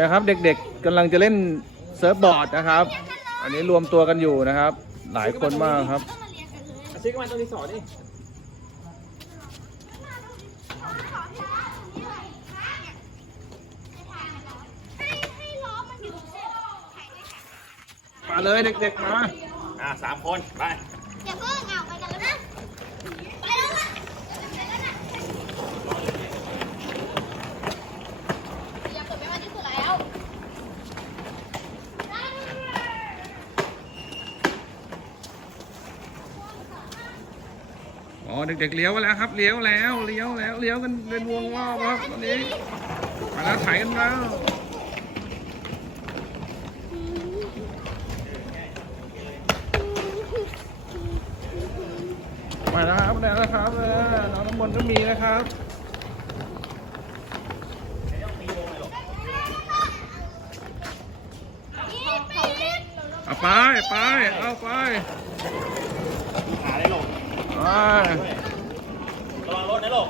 นะครับ เด็กๆกำลังจะเล่นเซิร์ฟบอร์ดนะครับ อันนี้รวมตัวกันอยู่นะครับ หลายคนมากครับ อาชิกมาตรงนี้สอนนี่มาเลยเด็กๆมา อ่าสามคน ไป อย่าเพิ่งเอาไปกันแล้วนะ ไปแล้วนะอย่าเปิดไปวันที่สุดแล้ว อ๋อเด็กๆเลี้ยวแล้วครับเลี้ยวแล้วเลี้ยวแล้วเลี้ยวกันเป็นวงรอบครับตอนนี้มาแล้วถ่ายกันแล้วมาแล้วครับมาแล้วครับเน้องน้ำมนต์ก็มีนะครับเอาไปไปเอาไป หาได้หลบ ไป ระวังรถนะลูก